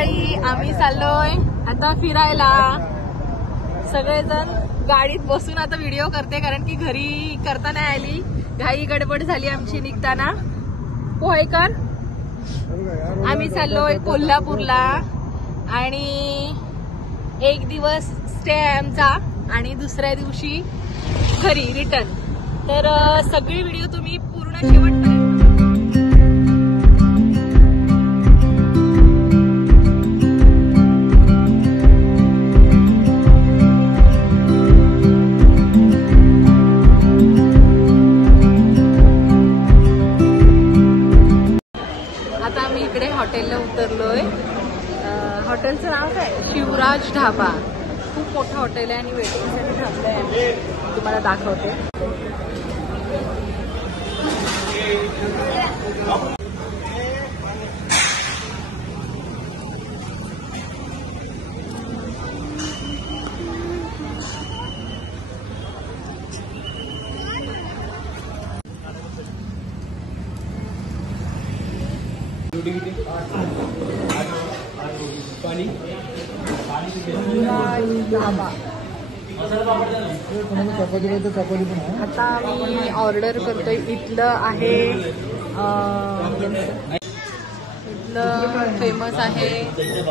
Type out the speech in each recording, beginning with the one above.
संध्याकाळी आम्ही चाललोय आता फिरायला. सगळेजण गाडीत बसून आता व्हिडिओ करते, कारण की घरी करता नाही आली, घाई गडबड झाली आमची निघताना. पोहेकर आम्ही चाललोय कोल्हापूरला आणि एक दिवस स्टे आहे आमचा आणि दुसऱ्या दिवशी घरी रिटर्न. तर सगळी व्हिडिओ तुम्ही पूर्ण शेवटपर्यंत. आता आम्ही इकडे हॉटेलला उतरलोय. हॉटेलचं नाव काय? शिवराज ढाबा. खूप मोठं हॉटेल आहे आणि वेटिंगसाठी थांबलंय. तुम्हाला दाखवते. आता मी ऑर्डर करतोय. इथलं आहे, इथलं फेमस आहे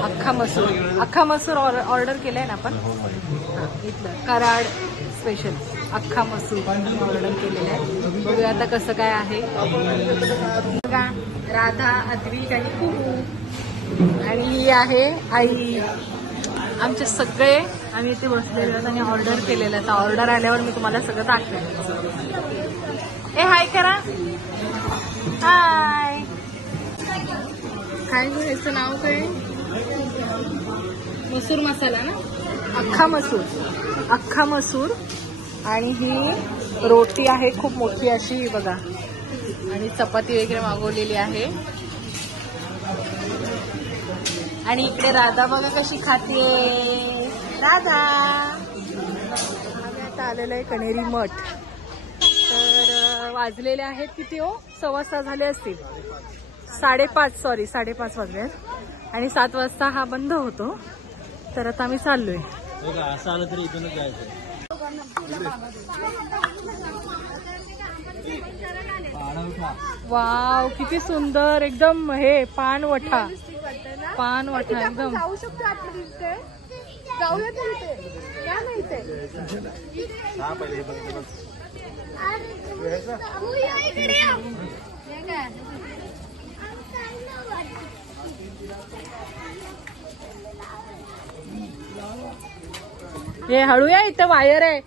अख्खा मसूर. अख्खा मसूर ऑर्डर केलाय ना आपण. इथलं कराड स्पेशल अख्खा मसूर ऑर्डर केलेलं आहे. बघूया आता कसं काय आहे. बघा, राधा, अद्विक आणि कुहू आणि ही आहे आई. आमचे सगळे आम्ही इथे बसलेले आहोत आणि ऑर्डर केलेलं आहे. ऑर्डर आल्यावर मी तुम्हाला सगळं दाखवेन. ए हाय करा. हाय. काय ह्याचं नाव काय? मसूर मसाला ना. अख्खा मसूर. अख्खा मसूर. आणि ही रोटी आहे खूप मोठी अशी बघा, आणि चपाती वगैरे मागवलेली आहे. आणि इकडे राधा बघा कशी खातीये. राधा. आम्ही आता आलेलो आहे कणेरी मठ. तर वाजलेले आहेत किती हो? 6:15 झाले असतील. 5:30 वाजले आणि 7 वाजता हा बंद होतो. तर आता आम्ही चाललोय. असं आलं तरी इथूनच जायचं. वाव, किती सुंदर एकदम. हे पानवठा. पानवठा एकदम. जाऊ शकतो आतमध्ये. जाऊया तिथे. काय माहितीये? हे हळू या. इथं वायर आहे.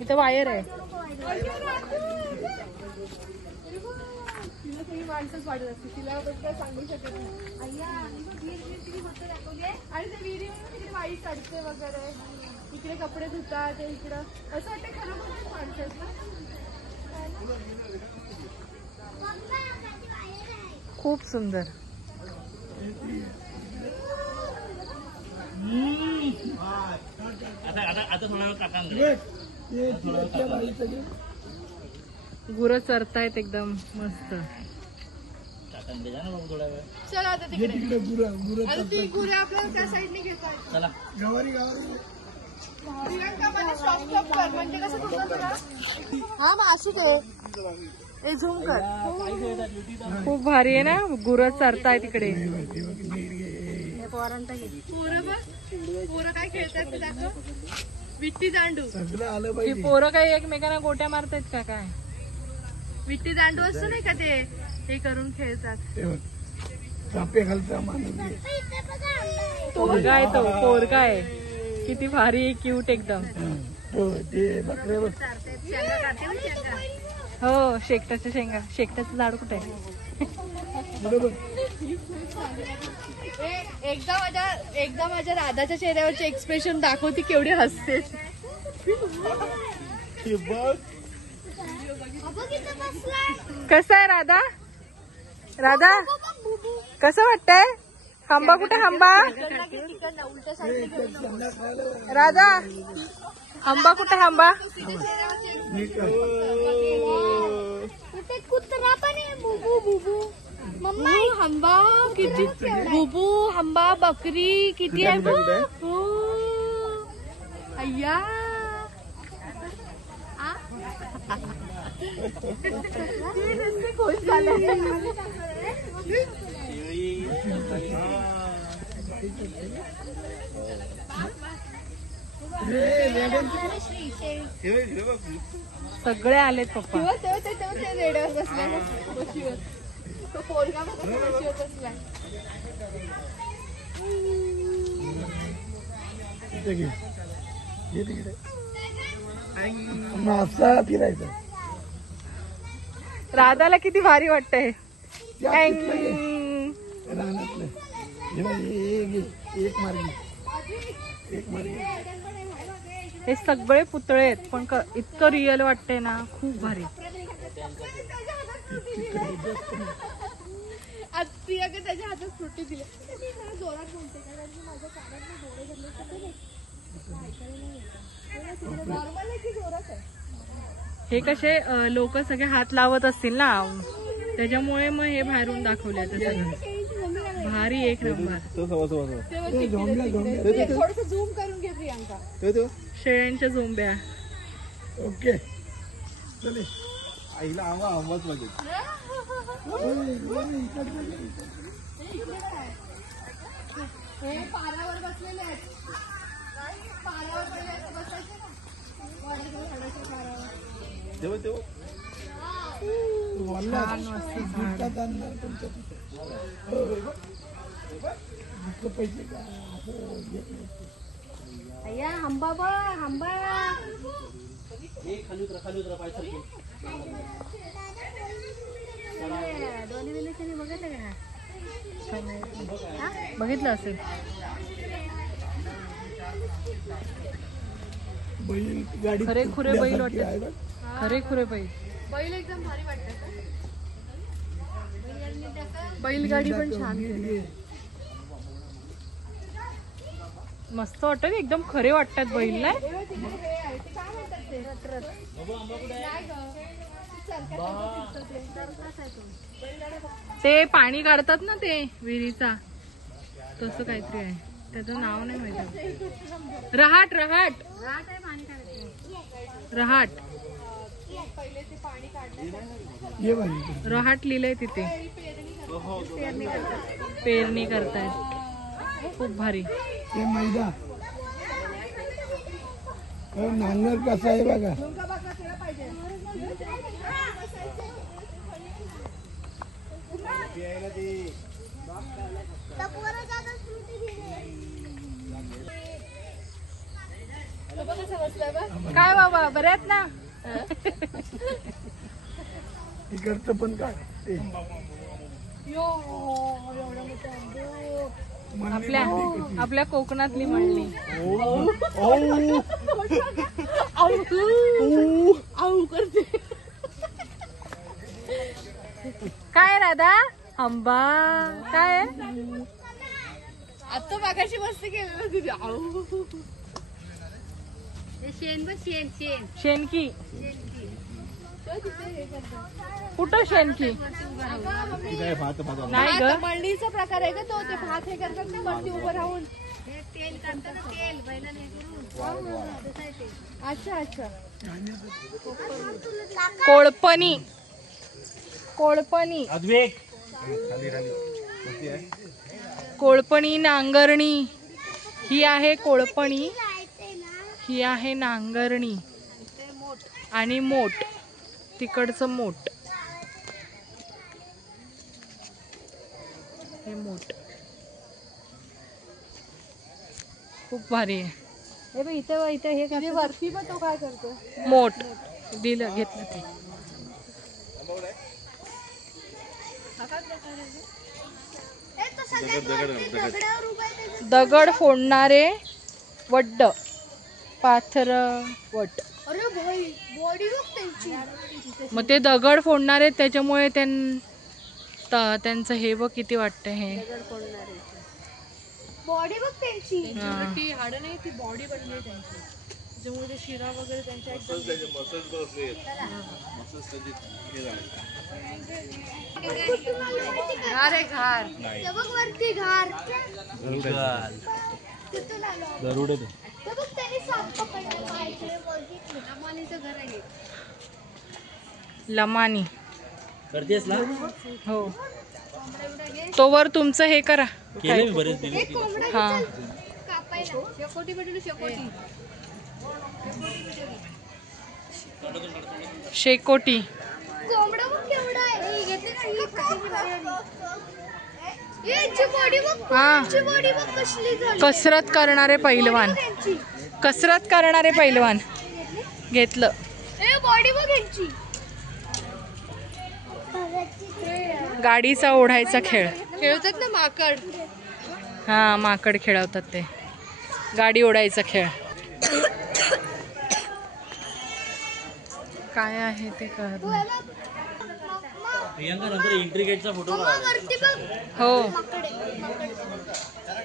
इथं वायर आहे. माणसंच वाटत असते तिला, काय सांगू शकत नाही. आणि ते विहिरी तिकडे वाईट काढते वगैरे, इकडे कपडे धुतात, इकडं असं वाटतं खरं माणसं खूप सुंदर. गुरं चरतायत एकदम मस्त. चला आता तिकडे गुरं आपल्याला त्या साईडने घेतात. चला गवारी म्हणजे कसं हा मग असू दे. झूम कर. खूप भारी आहे ना. गुरं चरताय तिकडे. पोरं काय खेळतात ते दाखव. विट्टी दांडू. ही पोरं काही एकमेकांना गोट्या मारतायत का काय? विट्टी दांडू असतो नाही का, ते हे करून खेळतात. पोरगा आहे तो. पोरगा आहे. किती भारी क्यूट एकदम. हो, शेकटाच्या शेंगा. शेकटाचं झाड कुठे आहे? एकदा माझ्या राधाच्या चेहऱ्यावरचे एक्सप्रेशन दाखवती, केवढी हसते. कसं आहे राधा? राधा कसं वाटतंय? हंबा कुठे? हंबा. राधा हंबा कुठे? हंबा. कुत्रा पण आहे. बुबू बुबू. मम्मा हंबा किती बुबू हंबा बकरी किती आहे बघ. हो अय्या खुश झाले. सगळे आलेत पप्पा. ते रेड्यावर बसलाय बशीवर. तो पोरगा बशीवर बसलाय. फिरायचं राधाला किती भारी वाटतंय. रानातलं एक मार्गी हे सगळे पुतळे आहेत पण इतकं रिअल वाटतंय ना, खूप भारी. आज प्रियाके त्याच्या हातात फ्रुटी दिली. जोरात बोलते कारण माझ्या कानात डोळे भरले नॉर्मल आहे की जोरात आहे. हे कसे लोक सगळे हात लावत असतील ना, त्याच्यामुळे मग हे बाहेरून दाखवले आता सगळं. भारी एक नंबर. थोडस झूम करून घे प्रियांका. शेळ्यांच्या झोंब्या. ओके चले. आईला आवाज बघेल. हे पारावर बसलेले आहेत. पारावर पहिले बसायचे ना वडाच्या झाडाच्या पारावर. अय्या हंबा बघ हंबा. खाली उतरा पाय सरके. दोन्ही विलेशांनी बघितलं का? बघितलं असेल. खरे खुरे बैल वाटतात. खरे खुरे बैल. बैल एकदम भारी वाटतात. बैलगाडी पण छान आहे. मस्त वाटत. एकदम खरे वाटतात बैल नाही. ते पाणी काढतात ना ते विहिरीचा, तसं काहीतरी आहे. त्याचं नाव नाही माहिती. रहाट रहाट रहाट रहाट लिहिलंय तिथे. पेरणी करतायत. खूप भारी. हे मैदा नांगर कसा आहे बघा. काय बाबा बरे आहेत ना. इकडचं पण काय ते आपल्या कोकणातली म्हणली. काय राधा आंबा काय आता मागाशी मस्ती केलेलं तुझी. शेणकी. कुठं शेणकी नाही ग. मळणीचा प्रकार आहे का तो. ते भात हे करतात ना वरती उभं राहून. अच्छा अच्छा. कोळपणी. कोळपणी. कोळपणी नांगरणी. ही आहे कोळपणी. ही आहे नांगरणी. आणि मोठ तिकडचं मोठ. हे मोठ खूप भारी आहे. हे बघ इथं इथं हे करते वरती. पण तो काय करतो. मोठ दिलं घेतलं ते. दगड फोडणारे वड्ड. पाथरवट. अरे बॉडी बघ त्यांची. मग ते दगड फोडणारे त्याच्यामुळे त्यांचं हे बघ किती वाटतं. हे बॉडी बघ त्यांची. हा. ती हाड नाही ती बॉडी बनली त्यांची. त्याच्यामुळे ते शिरा वगैरे त्यांच्या एकदम घार आहे घार. वरती घार गरुडे लमानी करतेस ना? हो. तोवर तुमचं हे करा. केले मी बरेच दिवस. हा शेकोटी भेटली शेकोटी. शेकोटी. कोंबडा बघ केवढा आहे. ही घेतली ना ही खाटीची बाई. याची बॉडी बघ. हा याची बॉडी बघ कसली झाली. कसरत करणारे पैलवान. यांची. कसरत करणारे पैलवान घेतलं. ए बॉडी बघ यांची. गाडीचा ओढायचा खेळ. खेळतात ना माकड. हा माकड खेळवतात ते. गाडी ओढायचा खेळ. काय आहे ते कळत नाही. प्रियांका नंतर एंट्री गेटचा फोटो वरती बघ. हो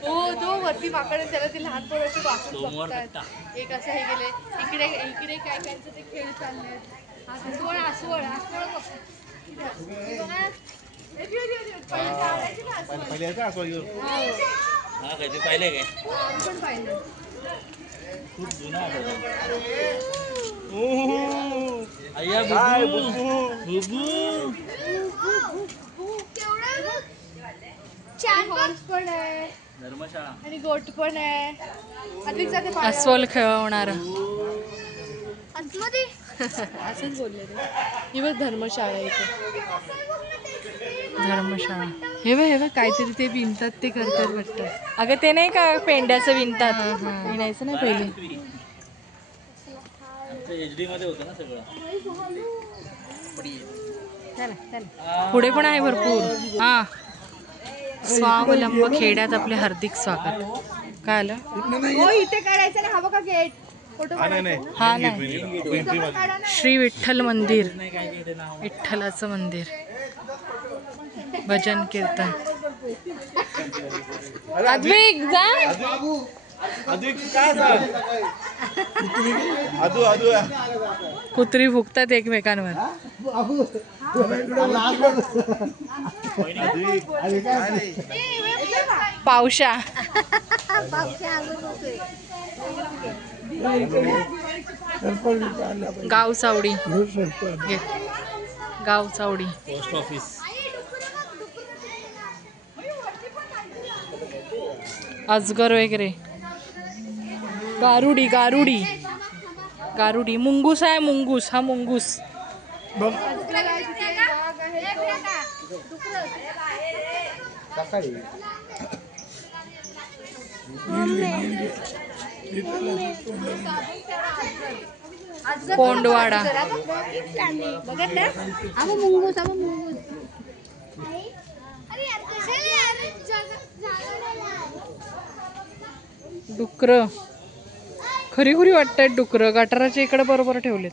हो तो वरती माकड आहे, त्याला ती लहान पोराची वाकून सोमवार बघतात. एक असं हे गेले इकडे इकडे काय कायचं ते खेळ चालले. आसवळ आसवळ आसवळ बघ. पहिले यायचं असं घेऊन. हा काय ते पाहिले काय? पण पाहिलं. खूप जुना अय्या बुबू केवढं छान हॉर्स पण आहे धर्मशाळा आणि गोट पण आहे. अधिक जाते पाण्यावर. अस्वल खेळवणार. आतमध्ये असंच बोलले ते. ही बघ धर्मशाळा इथे. धर्मशाळा. हे बघ काहीतरी ते विणतात ते करतात वाटतं. अगं ते नाही का पेंड्याचं विणतात. विणायचं नाही पहिले. HD मध्ये होतं ना सगळं. पुढे पण आहे भरपूर. हा स्वावलंब खेड्यात आपले हार्दिक स्वागत. काय आलं? हो इथे काढायचं ना. हा बघा गेट. फोटो हा नाही. श्री विठ्ठल मंदिर. विठ्ठलाचं मंदिर. भजन कीर्तन. अद्विक जा. कुत्री फुकतात एकमेकांवर. पावशा. गाव चावडी. गाव चावडी. Post office. अजगर वगैरे. गारुडी गारुडी गारुडी. मुंगूस आहे मुंगूस. हा मुंगूस. कोंडवाडा. डुकर. खरी खुरी वाटतात डुकर. गटाराच्या इकडे बरोबर ठेवलेत.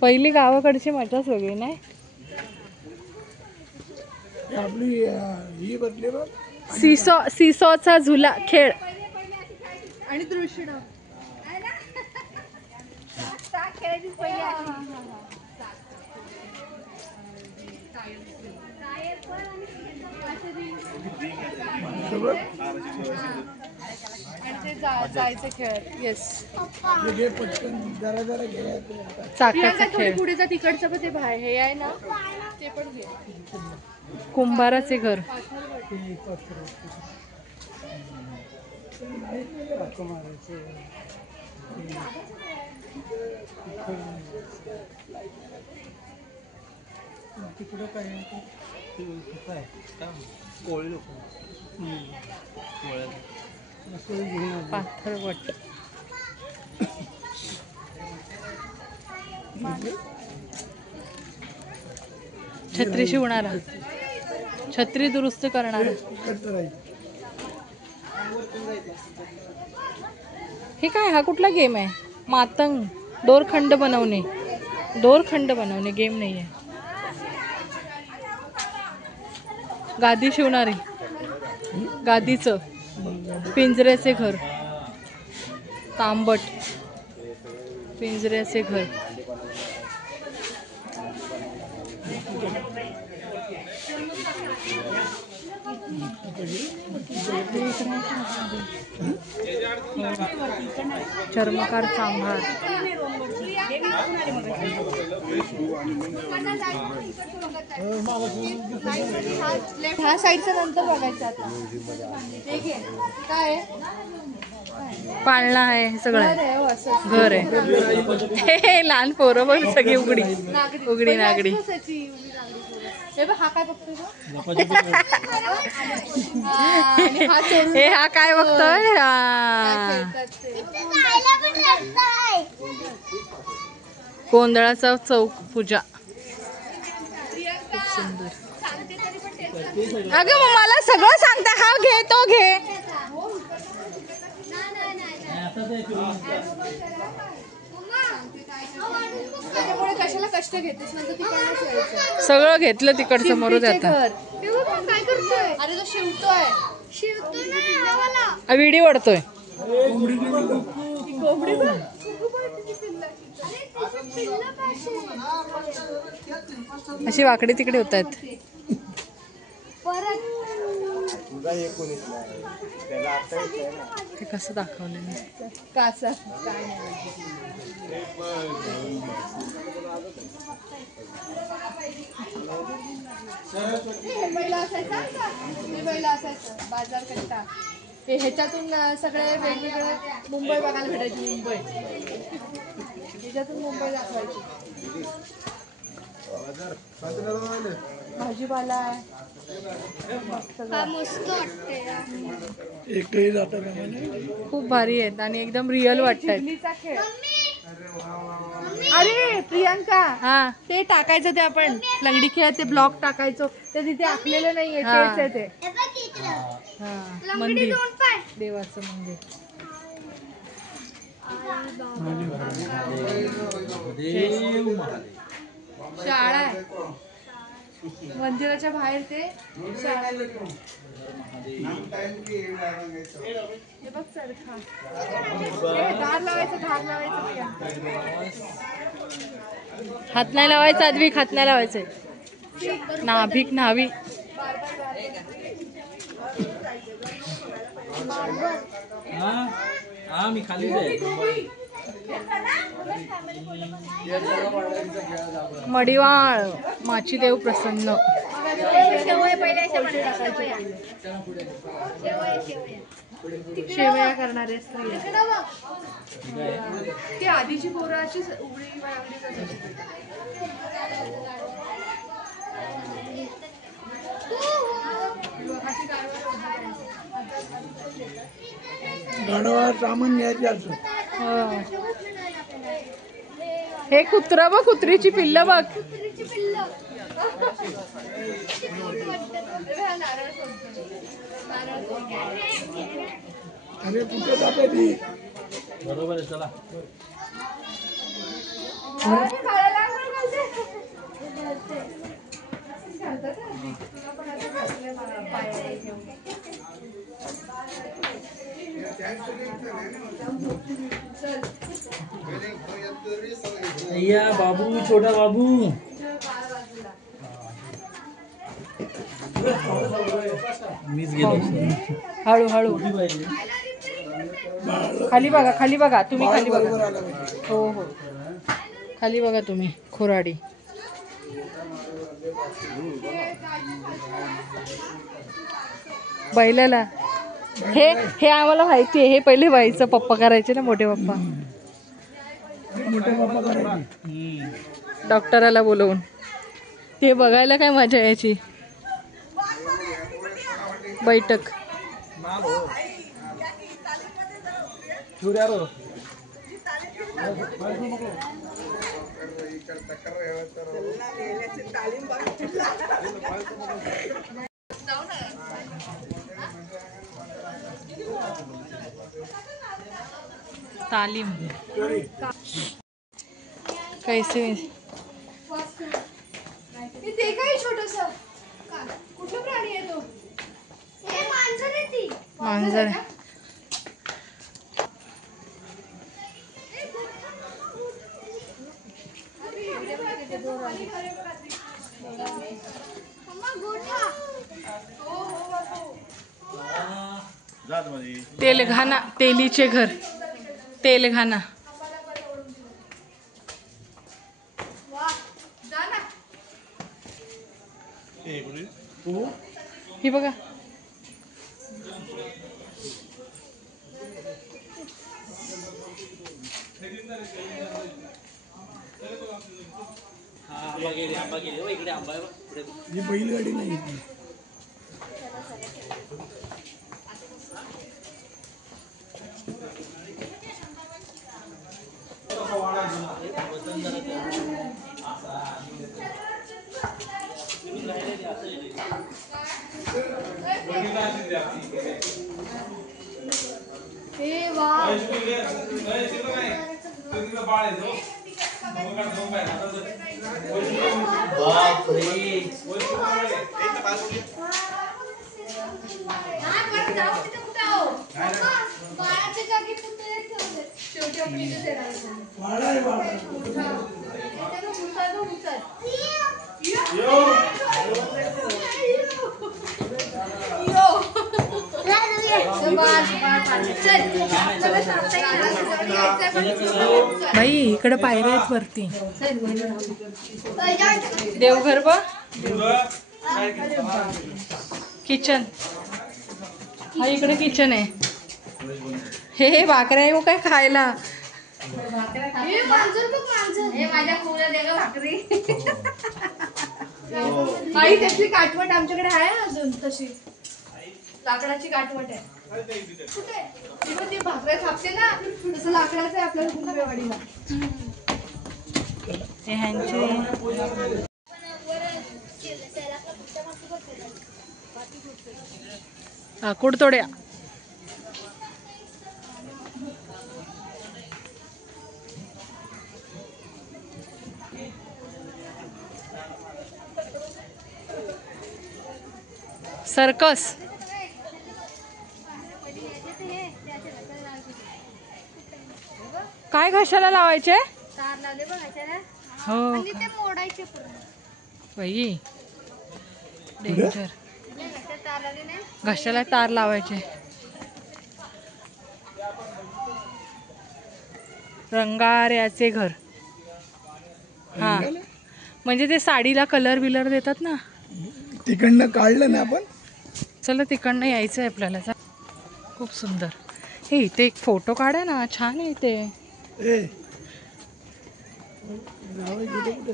पहिली गावाकडची मजाच वेगळी नाही. आपली ही बदली बघ. सिसोचा झुला खेळ. आणि दृश्य खेळायची पहिली जायचे खेळ. येस. जरा जरा घे. चाकाचा खेळ. पुढे जा तिकडचं पण ते बाहेर हे आहे ना ते पण घे. कुंभाराचे घर. तिकडं काय कोळी लोक. पाथरवट. छत्री शिवणारा. छत्री दुरुस्त करणारा. हे काय? हा कुठला गेम आहे? मातंग. दोरखंड बनवणे. दोरखंड बनवणे गेम नाही आहे. गादी शिवणारी. गादीचं पिंजऱ्याचे घर, तांबट पिंजऱ्याचे घर. चर्मकार चांभार. ह्या साईडचं नंतर बघायचं आता. हे घे. काय आहे? पाळणा आहे सगळं घर आहे, हो, असं. घर आहे. हे लहान पोरं बघ सगळी उघडी उघडी नागडी. कशाची उभी नागडी पोरं. हे बघ हा काय बघतोय गं? आणि हा चोरून हे हा काय बघतोय? खेळतात ते. गोंधळाचा चौक पूजा. सुंदर. अगं मग मला सगळं सांगता. हा घे तो घे. त्याच्यामुळे कशाला कष्ट घेतेस नंतर तिकडनंच यायचं. सगळं घेतलं तिकडचं मरू शिवतेचे जाता. घर. हे बघ हा काय करतोय? अरे तो शिवतोय. शिवतोय ना हा वाला. विडी ओढतोय. कोंबडी बघ. अरे तिचं पिल्लं पाहिजे. अशी वाकडे तिकडे होत आहेत. परत ते कसं दाखवलेलं आहे. कासा काय नाही. हे बैला असायचा का? हे बैला असायचं बाजार कट्टा. हे ह्याच्यातून सगळे वेगवेगळे मुंबई बघायला भेटायची. मुंबई ह्याच्यातून मुंबई दाखवायची. भाजीपाला आहे. मस्त वाटते. एकही जाता का मला? खूप भारी आहेत आणि एकदम रिअल वाटतात. चिखलीचा खेळ. अरे प्रियांका, हा ते टाकायचं ते आपण लंगडी खेळात ते ब्लॉक टाकायचो ते तिथे आखलेलं नाहीये. हा. तेच आहे ते. हा मंदिर, देवाचं मंदिर. शाळा आहे. मंदिराच्या बाहेर ते शाळा. हे बघ चरखा. हे धार लावायचं, धार लावायचं. हात नाही लावायचा आद्विक, हात नाही लावायचे. नाभिक न्हावी. हा मी खाली जाईल. मडिवाळ माचीदेव प्रसन्न. शेवया करणारे स्त्रिया. ती आधीची पोराची उघडी बांगडी करायची. गाढवा सामान घ्यायचे असं. हे कुत्र बघ, कुत्रीची पिल्ल बघ. अरे कुठे जाते ती? बरोबर आहे चला. या बाबू, छोटा बाबू. मीच गेलो. हळू हळू खाली बघा, खाली बघा तुम्ही, खाली बघा. हो हो खाली बघा तुम्ही. खोराडी. बैलाला हे हे आम्हाला माहिती आहे. हे पहिले व्हायचं, पप्पा करायचे ना, मोठे पप्पा. मोठे बाप्पा करायचे. डॉक्टराला बोलवून ते बघायला काय मजा यायची. बैठक. तालीम. कैसे ते काय छोटस कुठलं प्राणी आहे तो? मांजर तेलंगणा, तेलीचे घर, तेलंगणा. ही बघा. ही बैलगाडी नाही. बाई इकडे पायऱ्या आहेत वरती. देवघर बघ. किचन. हा इकडे किचन आहे. हे भाकऱ्या येऊ काय खायला. आई त्याची काटवट आमच्याकडे आहे अजून तशी लाकडाची काटवट आहे. कुठे ती भाकऱ्या थापते ना तसं लाकडाचं आहे आपल्या कुंभेवाडीला. हे ह्यांचे कुडतोड्या. सर्कस. काय कशाला लावायचे. तार लावले बघायचे ना. हो आणि ते मोडायचे पूर्ण. बाई डेंजर. तार लावले नाही. घशाला तार लावायचे. रंगाऱ्याचे घर. हा म्हणजे ते साडीला कलर बिलर देतात ना. तिकडनं काढलं ना आपण. चला तिकडनं यायचं आहे आपल्याला. खूप सुंदर. हे इथे एक फोटो काढा ना. छान आहे ते. ए जावई कुठे कुठे.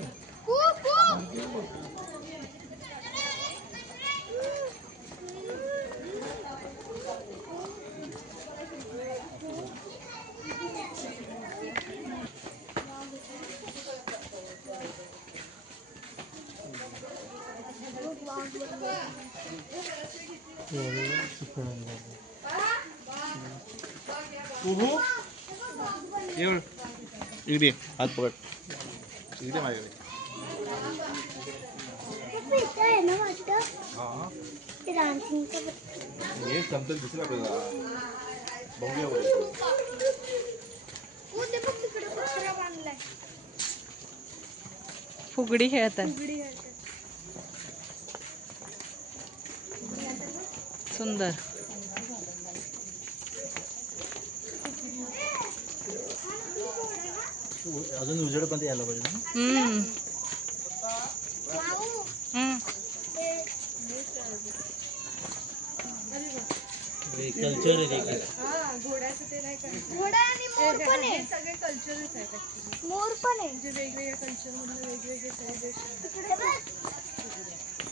इकडे हात पकड. इकडे माझ्याकडे. हे समजा दिसेल आपल्याला. बघूया फुगडी खेळतात. सुंदर. अजून उजेड पण यायला पाहिजे ना. कल्चर आहे ते. घोड्याचं ते नाही का. घोडा आणि मोर पण आहे. सगळे कल्चरच आहेत ऍक्च्युली. मोर पण आहे. म्हणजे वेगवेगळ्या कल्चर मधले वेगवेगळे सेलिब्रेशन.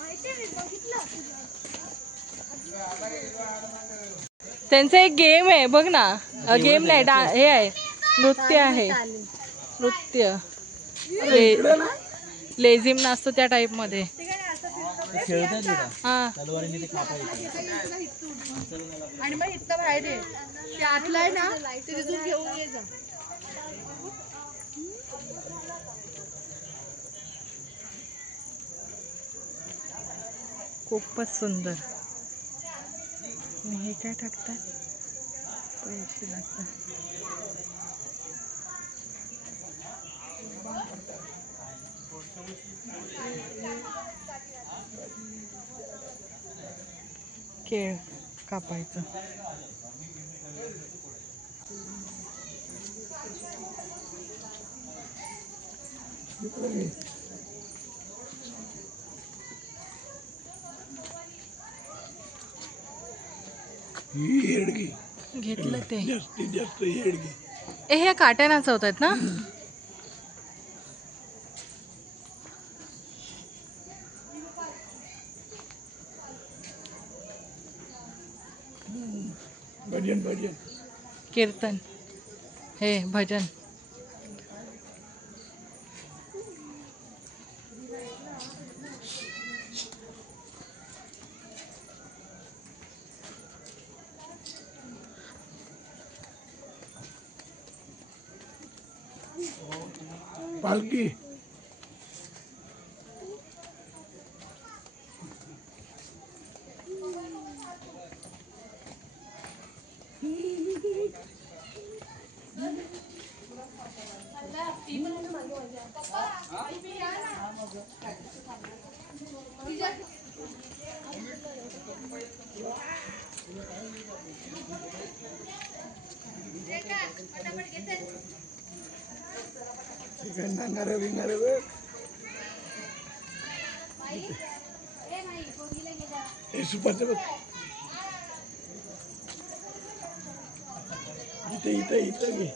माहिती बघितलं. त्यांचा एक गेम आहे बघ ना. गेम नाही हे आहे. नृत्य आहे. नृत्य लेझिम नाचतो त्या टाइप मध्ये. हा आणि मग इथं बाहेर आहे ते आतलं आहे ना ते तिथून घेऊन ये जा. खूपच सुंदर. आणि हे काय टाकतात, पैसे लागतात. केळ कापायचं. घेतलं ते. हे काट्या नाचवतात ना. भजन भजन कीर्तन, हे भजन. पालखी नांगार विंगार सुपाचं बघ. इथे इथे इथं घे.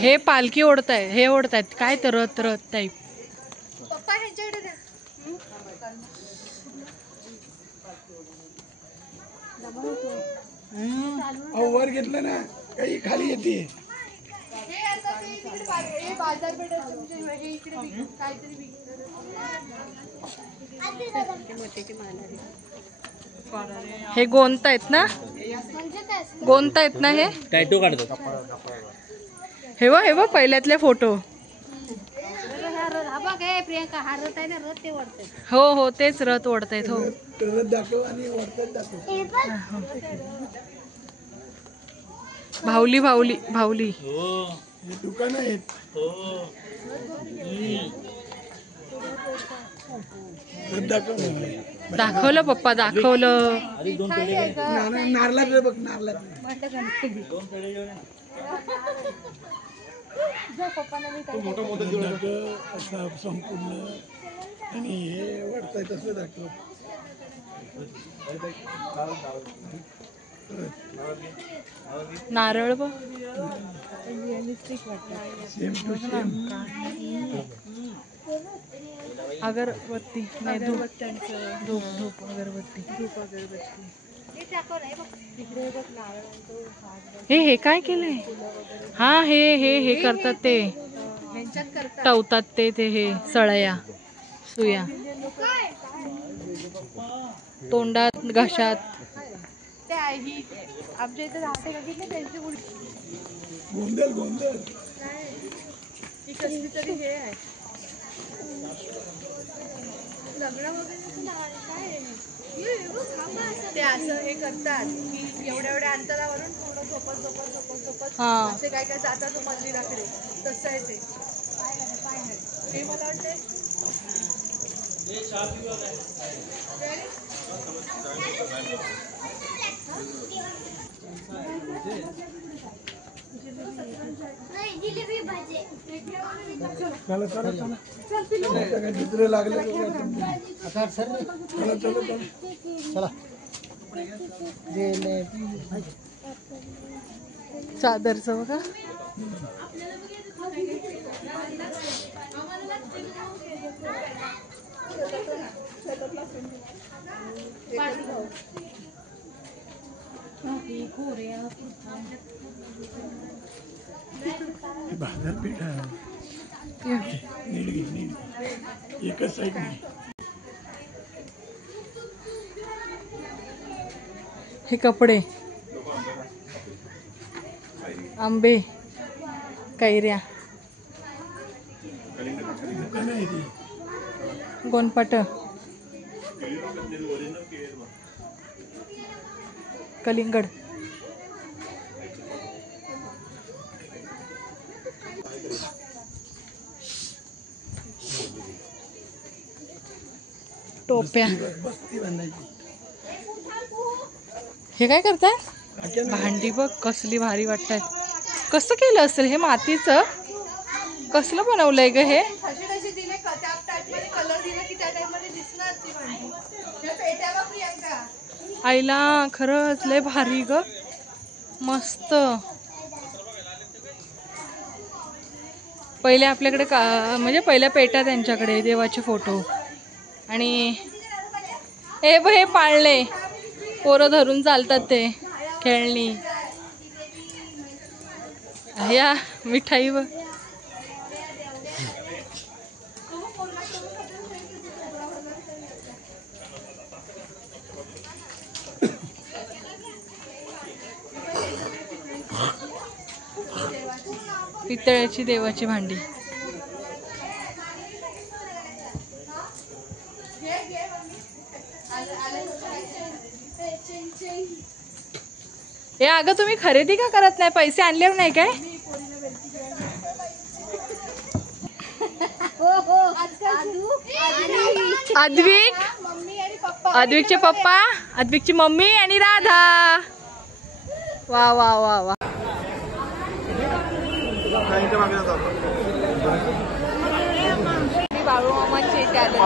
हे पालखी ओढताय, हे ओढतायत काय तर रथ रथ टाईप. पप्पा ह्यांच्याकडे द्या. वर घेतलं ना काही खाली येते. हे आता ते तिकडे हे बाजारपेठ आहे तुमच्या, हे इकडे काहीतरी हे गोंदतायत ना, गोंदतायत ना. हे टॅटू काढतात. हे बघ पहिल्यातले फोटो. प्रियंका हा रथ आहे ना, रथ ते वरते. हो हो तेच रथ ओढतायत. हो रथ दाखव आणि वरतात दाखव. भावली भावली भावली. हो हे दुकान आहेत. हो. रथ दाखव. दाखवलं पप्पा, दाखवलं. आधी 2 पेढे घे. नारळात बघ, नारळात. 2 पेढे घेऊन ये. मोठा मोठा असा संपूर्ण आणि हे वाटतंय तसं दाखव. नारळ बघ. Same to same. अगरबत्ती नाही, धूप धूप धूप अगरबत्ती. हे काय केलंय. हा हे करतात ते, टवतात ते हे सळया सुया तोंडात घशात. ते आहे ही आमच्या इथे राहते का त्यांची गोंधळ गोंधळ. ही कसली तरी हे आहे लग्न वगैरे काय आहे. ते असं हे करतात की एवढ्या अंतरावरून थोडं झोपत असे काय काय जातात मंदिराकडे. तसं आहे ते. हे मला वाटते चला चला चला. दुसरं लागलं चला चला चला. चादरचं बघा. बाजारपेठ आहे. नीट घे नीट. एकच साईड नाही. हे कपडे, आंबे, कैऱ्या, दुकानं आहे ती. गोनपाट. कलिंगड. टोप्या. बस्ती बांधायची. हे काय करताय? भांडी बघ कसली भारी वाटतात. कसं केलं असेल हे मातीचं? कसलं बनवलंय ग हे? अशी दिले का त्या टाईपमध्ये कलर दिला की त्या टाईपमध्ये दिसणार ती भांडी. त्या पेट्या बघ प्रियंका. आईला खरंच लय भारी ग, मस्त. पहिले आपल्याकडे म्हणजे पहिल्या पेट्या त्यांच्याकडे देवाचे फोटो. आणि हे पाळले पोरं धरून चालतात ते खेळणी. या मिठाई व पितळ्याची देवाची भांडी. हे अगं तुम्ही खरेदी का करत नाही? पैसे आणले नाही काय? अद्विक, अद्विकचे पप्पा, अद्विकची मम्मी आणि राधा. वा वा वा वा. बाळू मामांच्या इथे आलेलो.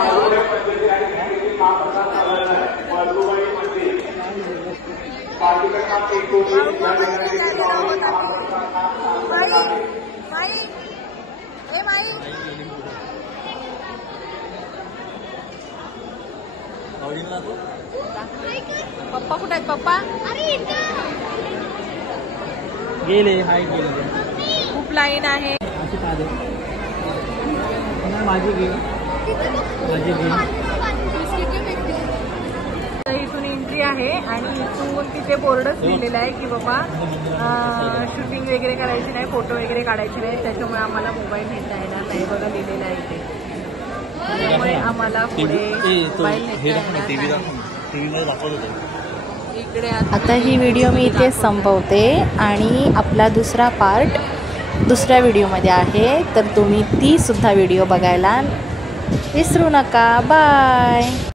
पप्पा कुठे आहेत? पप्पा गेले. हाय गेले. खूप लाईन आहे. माझी घे. इथून एंट्री आहे आणि इथून तिथे बोर्डच लिहिलेला आहे की बाबा शूटिंग वगैरे करायची नाही, फोटो वगैरे काढायचे नाही, त्याच्यामुळे आम्हाला मोबाईल नेता येणार नाही. बघा लिहिलेलं आहे इथे. त्यामुळे आम्हाला पुढे मोबाईल नेता येणार नाही. इकडे आता ही व्हिडिओ मी इथे संपवते आणि आपला दुसरा पार्ट दुसऱ्या व्हिडिओमध्ये आहे, तर तुम्ही ती सुद्धा व्हिडिओ बघायला विसरू नका. बाय.